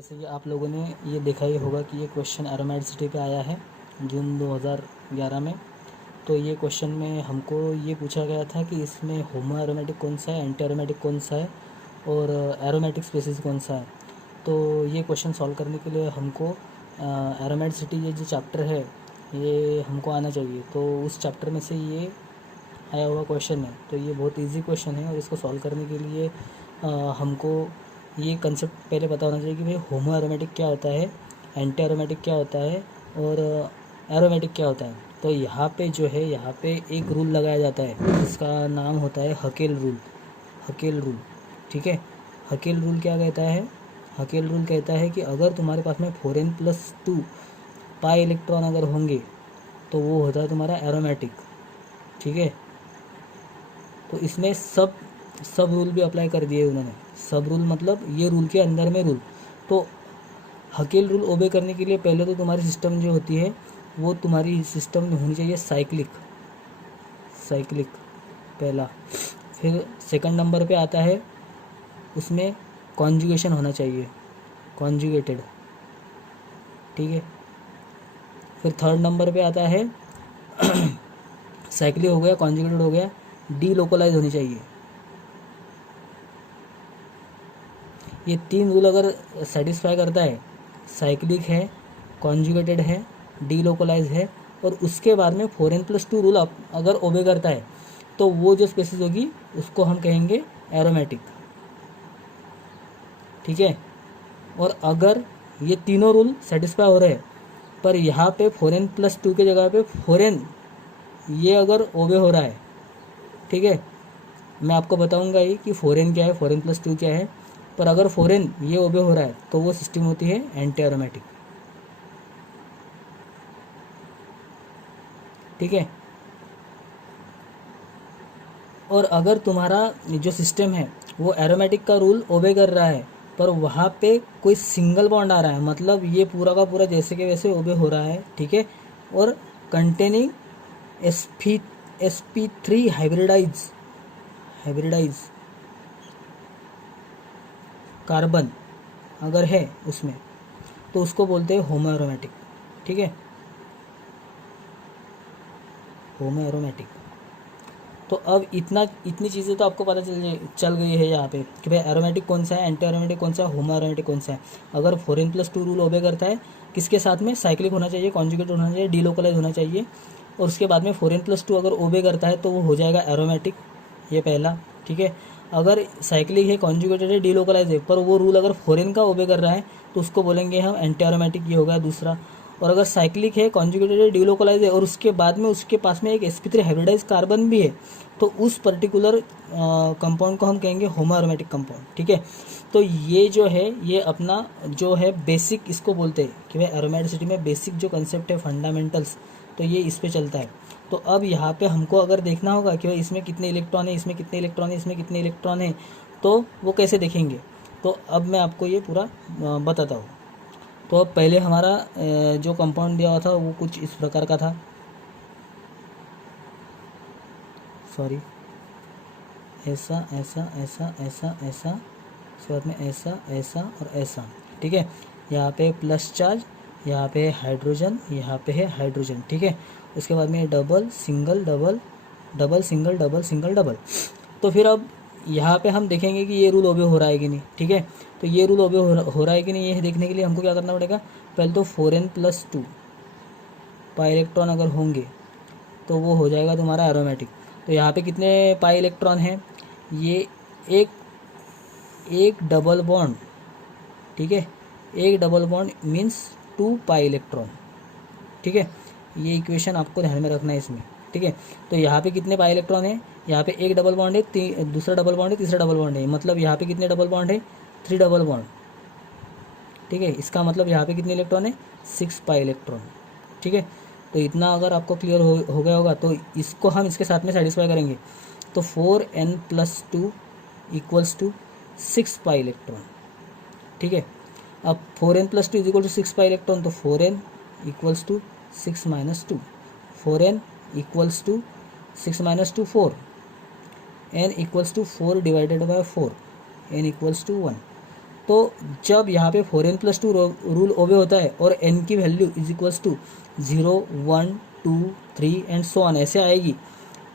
जैसे कि आप लोगों ने ये देखा ही होगा कि ये क्वेश्चन एरोमेटिसिटी पे आया है जून 2011 में। तो ये क्वेश्चन में हमको ये पूछा गया था कि इसमें होमो एरोमेटिक कौन सा है, एंटी एरोमेटिक कौन सा है और एरोमेटिक स्पेसिस कौन सा है। तो ये क्वेश्चन सॉल्व करने के लिए हमको एरोमेटिसिटी ये जो चैप्टर है ये हमको आना चाहिए। तो उस चैप्टर में से ये आया हुआ क्वेश्चन है। तो ये बहुत इजी क्वेश्चन है और इसको सॉल्व करने के लिए हमको ये कंसेप्ट पहले पता होना चाहिए कि भाई होमो एरोमेटिक क्या होता है, एंटी एरोमेटिक क्या होता है और एरोमेटिक क्या होता है। तो यहाँ पे जो है यहाँ पे एक रूल लगाया जाता है जिसका नाम होता है हकेल रूल। हकेल रूल, ठीक है। हकेल रूल क्या कहता है? हकेल रूल कहता है कि अगर तुम्हारे पास में 4n+2 पाई इलेक्ट्रॉन अगर होंगे तो वो होता है तुम्हारा एरोमेटिक, ठीक है। तो इसमें सब रूल भी अप्लाई कर दिए उन्होंने। सब रूल मतलब ये रूल के अंदर में रूल। तो हकेल रूल ओबे करने के लिए पहले तो तुम्हारी सिस्टम जो होती है वो तुम्हारी सिस्टम में होनी चाहिए साइक्लिक पहला। फिर सेकंड नंबर पे आता है उसमें कॉन्जुगेशन होना चाहिए, कॉन्जुगेटेड, ठीक है। फिर थर्ड नंबर पे आता है साइक्लिक हो गया, कॉन्जुगेटेड हो गया, डी लोकलाइज होनी चाहिए। ये 3 रूल अगर सेटिस्फाई करता है, साइक्लिक है, कॉन्जुगेटेड है, डी लोकलाइज है और उसके बाद में 4n+2 रूल अगर ओबे करता है तो वो जो स्पेसिस होगी उसको हम कहेंगे एरोमेटिक, ठीक है। और अगर ये तीनों रूल सेटिस्फाई हो रहे हैं पर यहाँ पे 4n+2 के जगह पे 4n ये अगर ओबे हो रहा है, ठीक है, मैं आपको बताऊंगा ही कि 4n क्या है, 4n+2 क्या है। पर अगर 4n ये ओबे हो रहा है तो वो सिस्टम होती है एंटी एरोमेटिक, ठीक है। और अगर तुम्हारा जो सिस्टम है वो एरोमेटिक का रूल ओबे कर रहा है पर वहाँ पे कोई सिंगल बॉन्ड आ रहा है, मतलब ये पूरा का पूरा जैसे के वैसे ओबे हो रहा है, ठीक है, और कंटेनिंग sp3 हाइब्रिडाइज कार्बन अगर है उसमें तो उसको बोलते हैं होमो एरोमेटिक, ठीक है, होमो एरोमेटिक। तो अब इतनी चीज़ें तो आपको पता चल गई है यहाँ पे कि भाई एरोमेटिक कौन सा है, एंटी एरोमेटिक कौन सा है, होमो एरोमेटिक कौन सा है। अगर 4n+2 रूल ओबे करता है किसके साथ में? साइक्लिक होना चाहिए, कॉन्जुगेट होना चाहिए, डीलोकलाइज होना चाहिए। और उसके बाद में 4n+2 अगर ओबे करता है तो वो हो जाएगा एरोमेटिक, ये पहला, ठीक है। अगर साइक्लिक है, कॉन्जुगेटेड है, डीलोकलाइज है पर वो रूल अगर 4n का ओबे कर रहा है तो उसको बोलेंगे हम एंटी एरोमेटिक, ये हो गया दूसरा। और अगर साइक्लिक है, कॉन्जुगेटेड है, डीलोकलाइज है और उसके बाद में उसके पास में एक sp3 हाइब्रिडाइज कार्बन भी है तो उस पर्टिकुलर कंपाउंड को हम कहेंगे होमो एरोमेटिक कंपाउंड, ठीक है। तो ये जो है ये अपना जो है बेसिक इसको बोलते हैं कि भाई एरोमेटिसिटी में बेसिक जो कंसेप्ट है, फंडामेंटल्स, तो ये इस पे चलता है। तो अब यहाँ पे हमको अगर देखना होगा कि भाई इसमें कितने इलेक्ट्रॉन है, इसमें कितने इलेक्ट्रॉन है, इसमें कितने इलेक्ट्रॉन है, तो वो कैसे देखेंगे। तो अब मैं आपको ये पूरा बताता हूँ। तो अब पहले हमारा जो कंपाउंड दिया हुआ था वो कुछ इस प्रकार का था, सॉरी, ऐसा ऐसा ऐसा ऐसा ऐसा, उसके बाद में ऐसा ऐसा और ऐसा, ठीक है। यहाँ पे प्लस चार्ज, यहाँ पे है हाइड्रोजन, यहाँ पे है हाइड्रोजन, ठीक है। उसके बाद में double single double, double single double single double. तो फिर अब यहाँ पे हम देखेंगे कि ये रूल ओबे हो रहा है कि नहीं, ठीक है। तो ये रूल ओबे हो रहा है कि नहीं ये देखने के लिए हमको क्या करना पड़ेगा? पहले तो 4n+2 पाई इलेक्ट्रॉन अगर होंगे तो वो हो जाएगा तुम्हारा एरोमेटिक। तो यहाँ पे कितने पाई इलेक्ट्रॉन हैं? ये एक डबल बॉन्ड, ठीक है, एक double bond means 2 pi electron, ठीक है। ये इक्वेशन आपको ध्यान में रखना है इसमें, ठीक है। तो यहाँ पे कितने पाई इलेक्ट्रॉन है? यहाँ पे एक डबल बॉन्ड है, दूसरा डबल बॉन्ड है, तीसरा डबल बॉन्ड है, मतलब यहाँ पे कितने डबल बॉन्ड है? 3 डबल बॉन्ड, ठीक है। इसका मतलब यहाँ पे कितने इलेक्ट्रॉन है? 6 पाई इलेक्ट्रॉन, ठीक है। तो इतना अगर आपको क्लियर हो गया होगा तो इसको हम इसके साथ में सेटिस्फाई करेंगे। तो 4n+2 equals to 6 pi electron, ठीक है। अब 4n+2 is equal to 6 pi electron, तो 4n equals to 6 - 2, 4n equals to 6 - 2 4, n equals to 4 divided by 4, n equals to 1। तो जब यहाँ पे 4n+2 रूल ओबे होता है और n की value is equals to 0 1 2 3 and so on ऐसे आएगी,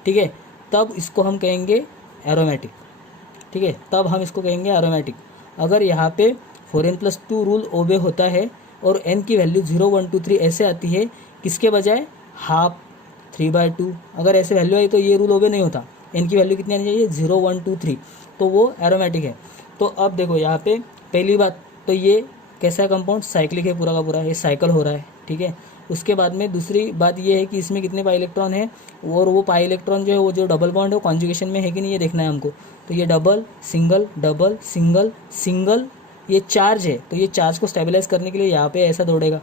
ठीक है, तब इसको हम कहेंगे एरोमेटिक, ठीक है, तब हम इसको कहेंगे एरोमेटिक। अगर यहाँ पे 4n+2 रूल ओबे होता है और n की वैल्यू 0 1 2 3 ऐसे आती है, किसके बजाय हाफ 3/2, अगर ऐसे वैल्यू आई तो ये रूल ओबे नहीं होता, n की वैल्यू कितनी आनी चाहिए 0 1 2 3, तो वो एरोमेटिक है। तो अब देखो यहाँ पे पहली बात तो ये कैसा कंपाउंड साइक्लिक है, पूरा का पूरा ये साइकिल हो रहा है, ठीक है। उसके बाद में दूसरी बात ये है कि इसमें कितने पाई इलेक्ट्रॉन है, और वो पाई इलेक्ट्रॉन जो है वो जो डबल बॉन्ड है वो कॉन्जुगेशन में है कि नहीं ये देखना है हमको। तो ये डबल सिंगल सिंगल ये चार्ज है, तो ये चार्ज को स्टेबलाइज करने के लिए यहाँ पे ऐसा दौड़ेगा,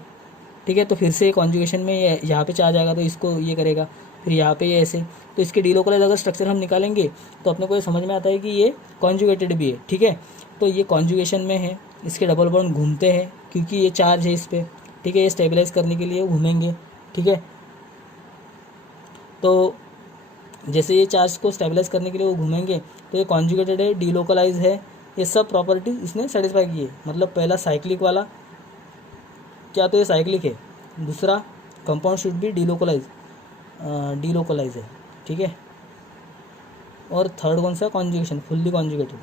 ठीक है। तो फिर से कॉन्जुगेशन में यहाँ पे चार्ज आएगा तो इसको ये करेगा, फिर यहाँ पे ये ऐसे, तो इसके डीलोकलाइज अगर स्ट्रक्चर हम निकालेंगे तो अपने को ये समझ में आता है कि ये कॉन्जुगेटेड भी है, ठीक है। तो ये कॉन्जुगेशन में है, इसके डबल बॉन्ड घूमते हैं क्योंकि ये चार्ज है इस पर, ठीक है, ये स्टेबलाइज करने के लिए घूमेंगे, ठीक है। तो जैसे ये चार्ज को स्टेबलाइज करने के लिए वो घूमेंगे तो ये कॉन्जुगेटेड है, डीलोकलाइज है, ये सब प्रॉपर्टी इसने सेटिस्फाई की है। मतलब पहला साइक्लिक वाला क्या, तो ये साइक्लिक है, दूसरा कंपाउंड शुड बी डीलोकलाइज है, ठीक है, और थर्ड कौन सा, कॉन्जुगेशन, फुल्ली कॉन्जुगेटेड।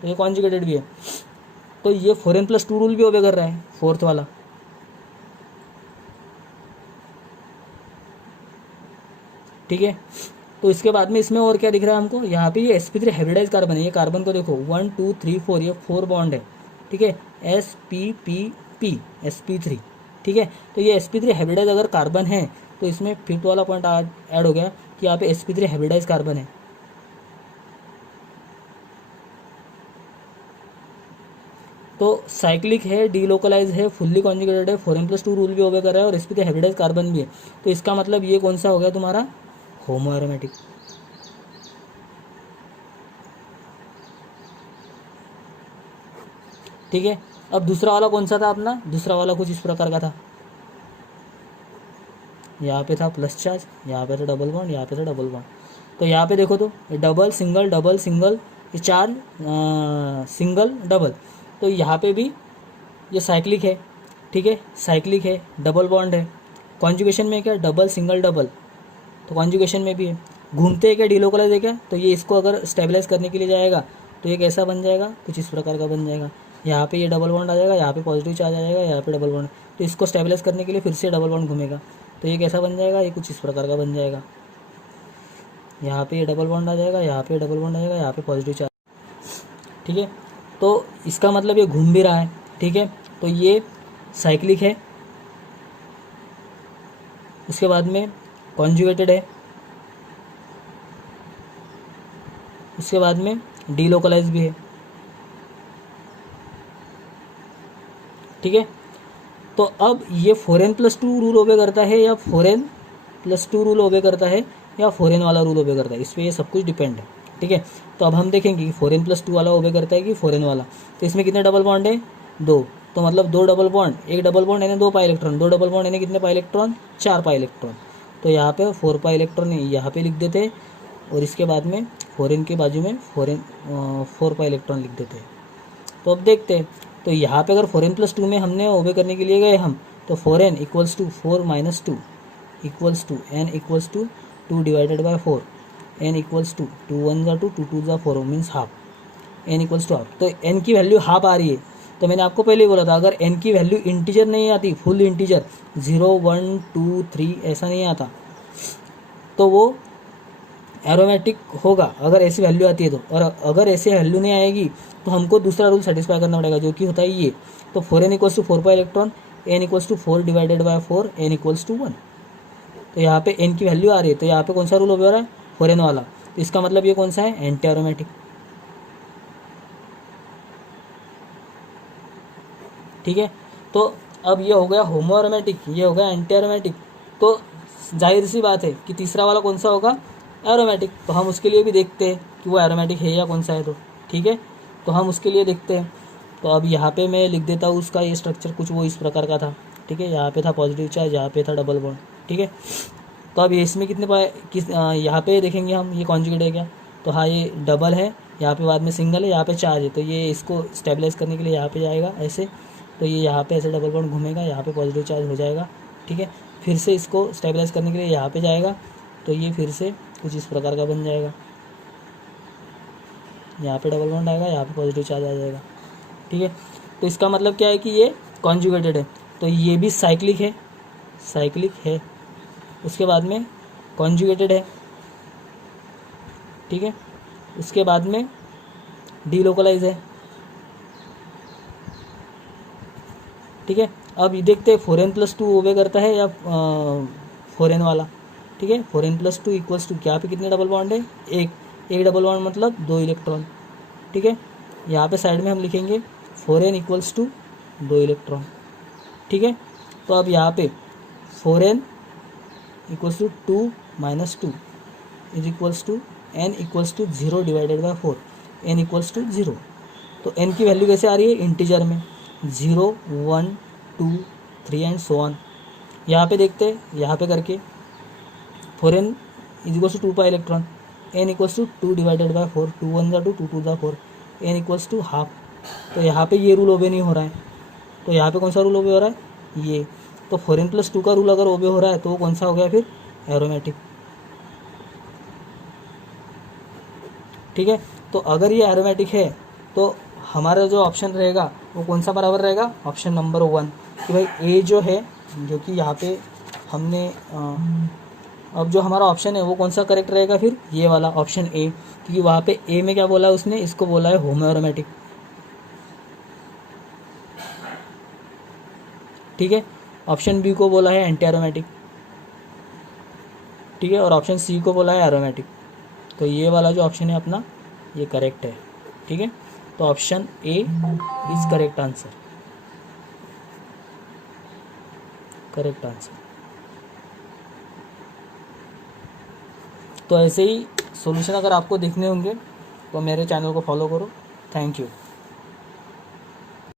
तो ये कॉन्जुगेटेड भी है, तो ये 4n+2 रूल भी ओबे कर रहा है, फोर्थ वाला, ठीक है। तो इसके बाद में इसमें और क्या दिख रहा है हमको, यहाँ पे ये sp3 हाइब्रिडाइज कार्बन है, ये कार्बन को देखो 1 2 3 4 ये 4 बॉन्ड है, ठीक है, spp sp3, ठीक है। तो ये sp3 हाइब्रिडाइज अगर कार्बन है तो इसमें फिफ्थ वाला पॉइंट ऐड हो गया कि यहाँ पे sp3 हाइब्रिडाइज कार्बन है। तो साइक्लिक है, डीलोकलाइज है, फुल्ली कॉन्जुगेटेड है, 4n+2 रूल भी ओबे कर रहा है और sp3 हाइब्रिडाइज कार्बन भी है। तो इसका मतलब ये कौन सा हो गया तुम्हारा, होमो एरोमेटिक, ठीक है। अब दूसरा वाला कौन सा था अपना, दूसरा वाला कुछ इस प्रकार का था, यहाँ पे था प्लस चार्ज, यहाँ पे था डबल बॉन्ड, यहाँ पे था डबल बॉन्ड। तो यहाँ पे देखो तो डबल सिंगल ये चार सिंगल डबल, तो यहाँ पे भी ये साइक्लिक है, ठीक है, साइक्लिक है, डबल बॉन्ड है, कॉन्जुगेशन में क्या डबल सिंगल डबल, तो कॉन्जुगेशन में भी है, घूमते हैं क्या, डीलोकलाइज है क्या, तो ये इसको अगर स्टेबलाइज करने के लिए जाएगा तो ये कैसा बन जाएगा, कुछ इस प्रकार का बन जाएगा। यहाँ पे ये डबल बॉन्ड आ जाएगा, यहाँ पे पॉजिटिव चार्ज आ जाएगा, यहाँ पे डबल बॉन्ड, तो इसको स्टेबलाइज करने के लिए फिर से डबल बॉन्ड घूमेगा, तो ये कैसा बन जाएगा, ये कुछ इस प्रकार का बन जाएगा। यहाँ पे ये डबल बॉन्ड आ जाएगा, यहाँ पे डबल बॉन्ड आ जाएगा, यहाँ पे पॉजिटिव चार्ज, ठीक है। तो इसका मतलब ये घूम भी रहा है, ठीक है। तो ये साइक्लिक है, उसके बाद में कॉन्जुगेटेड है, उसके बाद में डीलोकलाइज भी है, ठीक है। तो अब ये 4n+2 रूल ओबे करता है या 4n+2 रूल ओबे करता है या 4n वाला रूल ओबे करता है, इस पर ये सब कुछ डिपेंड है, ठीक है। तो अब हम देखेंगे कि 4n+2 वाला ओबे करता है कि 4n वाला। तो इसमें कितने डबल बॉन्ड है, 2, तो मतलब 2 डबल बॉन्ड, एक डबल बॉन्ड यानी 2 पाई इलेक्ट्रॉन, 2 डबल बॉन्ड यानी कितने पाई इलेक्ट्रॉन, 4 पाई इलेक्ट्रॉन। तो यहाँ पे 4 पाई इलेक्ट्रॉन यहाँ पे लिख देते और इसके बाद में 4n के बाजू में 4 पाई इलेक्ट्रॉन लिख देते हैं। तो अब देखते हैं, तो यहाँ पे अगर 4n+2 में हमने ओबे करने के लिए गए हम, तो 4n equals to 4 - 2 equals to n equals to 2 divided by 4, n equals to 2 1 × 2 2 2 × 4 means half, n equals to half. तो n की वैल्यू हाफ आ रही है, तो मैंने आपको पहले ही बोला था अगर n की वैल्यू इंटीजर नहीं आती, फुल इंटीजर 0 1 2 3 ऐसा नहीं आता, तो वो एरोमेटिक होगा, अगर ऐसी वैल्यू आती है तो। और अगर ऐसी वैल्यू नहीं आएगी तो हमको दूसरा रूल सेटिस्फाई करना पड़ेगा, जो कि होता है ये। तो 4n equals to 4 pi electron, n equals to 4 divided by 4, n equals to 1। तो यहाँ पे n की वैल्यू आ रही है, तो यहाँ पे कौन सा रूल हो रहा है, 4n वाला। तो इसका मतलब ये कौन सा है, एंटी एरोमेटिक, ठीक है। तो अब ये हो गया होमो एरोमेटिक, ये हो गया एंटी एरोमेटिक। तो जाहिर सी बात है कि तीसरा वाला कौन सा होगा, एरोमेटिक। तो हम उसके लिए भी देखते हैं कि वो एरोमेटिक है या कौन सा है, तो ठीक है। तो हम उसके लिए देखते हैं। तो अब यहाँ पे मैं लिख देता हूँ उसका ये स्ट्रक्चर कुछ वो इस प्रकार का था, ठीक है। यहाँ पे था पॉजिटिव चार्ज, यहाँ पे था डबल बॉन्ड, ठीक है। तो अब ये इसमें कितने पाए यहाँ पे देखेंगे हम, ये कॉन्जुगेट है क्या, तो हाँ ये डबल है, यहाँ पे बाद में सिंगल है, यहाँ पे चार्ज है, तो ये इसको स्टेबलाइज करने के लिए यहाँ पे जाएगा ऐसे, तो ये यहाँ पे ऐसे डबल बॉन्ड घूमेगा, यहाँ पे पॉजिटिव चार्ज हो जाएगा, ठीक है। फिर से इसको स्टेबलाइज करने के लिए यहाँ पे जाएगा, तो ये फिर से कुछ इस प्रकार का बन जाएगा, यहाँ पे डबल बॉन्ड आएगा, यहाँ पे पॉजिटिव चार्ज आ जाएगा, ठीक है। तो इसका मतलब क्या है कि ये कॉन्जुगेटेड है, तो ये भी साइक्लिक है, उसके बाद में कॉन्जुगेटेड है, ठीक है। उसके बाद में डीलोकलाइज है, ठीक है। अब ये देखते हैं 4n+2 ओबे करता है या 4n वाला, ठीक है। 4n+2 इक्वल्स टू, यहाँ पे कितने डबल बॉन्ड है, एक डबल बॉन्ड मतलब 2 इलेक्ट्रॉन, ठीक है। यहाँ पे साइड में हम लिखेंगे 4n इक्वल्स टू 2 इलेक्ट्रॉन, ठीक है। तो अब यहाँ पे 4n equals to 2 - 2 is equals to n equals to 0 divided by 4, n equals to 0। तो n की वैल्यू कैसे आ रही है, इंटीजर में 0 1 2 3 एंड सो ऑन। यहाँ पे देखते हैं, यहाँ पे करके 4n is equals to 2 pi electron, n equals to 2 divided by 4, 2 1 = 2, 2 2 = 4, n equals to half. तो यहाँ पे ये रूल ओबे नहीं हो रहा है, तो यहाँ पे कौन सा रूल ओबे हो रहा है, ये। तो 4n+2 का रूल अगर ओबे हो रहा है तो वो कौन सा हो गया फिर, एरोमेटिक, ठीक है। तो अगर ये एरोमेटिक है तो हमारा जो ऑप्शन रहेगा वो कौन सा बराबर रहेगा, ऑप्शन नंबर 1, कि भाई ए जो है, जो कि यहाँ पे हमने अब जो हमारा ऑप्शन है वो कौन सा करेक्ट रहेगा फिर, ये वाला ऑप्शन ए, क्योंकि वहाँ पे ए में क्या बोला है उसने, इसको बोला है होमो एरोमेटिक, ठीक है। ऑप्शन बी को बोला है एंटी एरोमेटिक, ठीक है, और ऑप्शन सी को बोला है एरोमेटिक। तो ये वाला जो ऑप्शन है अपना ये करेक्ट है, ठीक है। तो option A is correct answer, correct answer. तो ऐसे ही सॉल्यूशन अगर आपको देखने होंगे तो मेरे चैनल को फॉलो करो। Thank you.